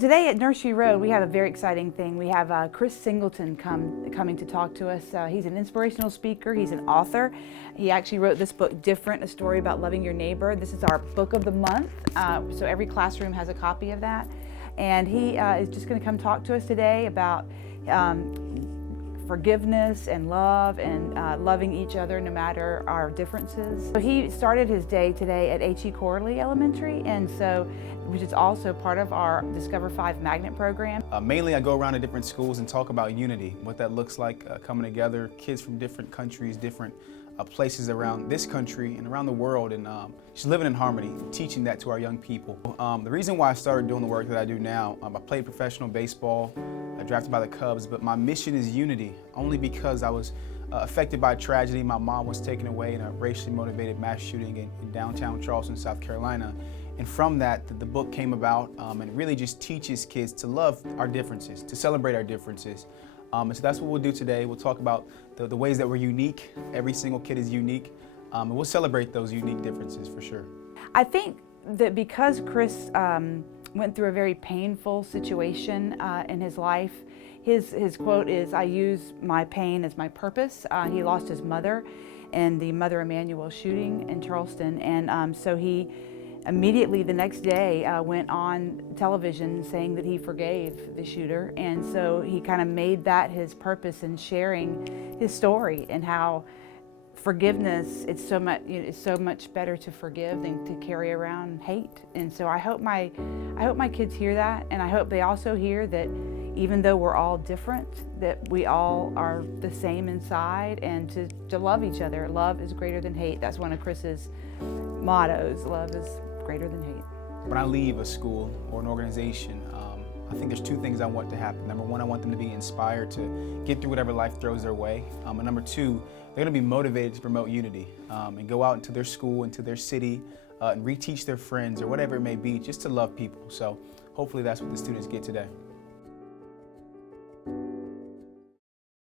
Today at Nursery Road, we have a very exciting thing. We have Chris Singleton coming to talk to us. He's an inspirational speaker. He's an author. He actually wrote this book, Different, a story about loving your neighbor. This is our book of the month, so every classroom has a copy of that. And he is just going to come talk to us today about forgiveness and love and loving each other no matter our differences. So he started his day today at H.E. Corley Elementary, and so which is also part of our Discover 5 Magnet program. Mainly I go around to different schools and talk about unity, what that looks like, coming together, kids from different countries, different places around this country and around the world, and just living in harmony, teaching that to our young people. The reason why I started doing the work that I do now, I played professional baseball, drafted by the Cubs, but my mission is unity, only because I was affected by tragedy. My mom was taken away in a racially motivated mass shooting in downtown Charleston, South Carolina. And from that, the book came about, and it really just teaches kids to love our differences, to celebrate our differences. And so that's what we'll do today. We'll talk about the ways that we're unique. Every single kid is unique, and we'll celebrate those unique differences for sure. I think that because Chris went through a very painful situation in his life, his quote is, "I use my pain as my purpose." He lost his mother in the Mother Emanuel shooting in Charleston, and so he immediately the next day went on television saying that he forgave the shooter, and so he kind of made that his purpose in sharing his story and how forgiveness, it's so much better to forgive than to carry around hate. And so I hope my kids hear that, and I hope they also hear that even though we're all different, that we all are the same inside, and to love each other. Love is greater than hate. That's one of Chris's mottos. Love is greater than hate. When I leave a school or an organization, I think there's two things I want to happen. Number one, I want them to be inspired to get through whatever life throws their way. And number two, they're going to be motivated to promote unity and go out into their school, into their city, and reteach their friends or whatever it may be, just to love people. So hopefully that's what the students get today.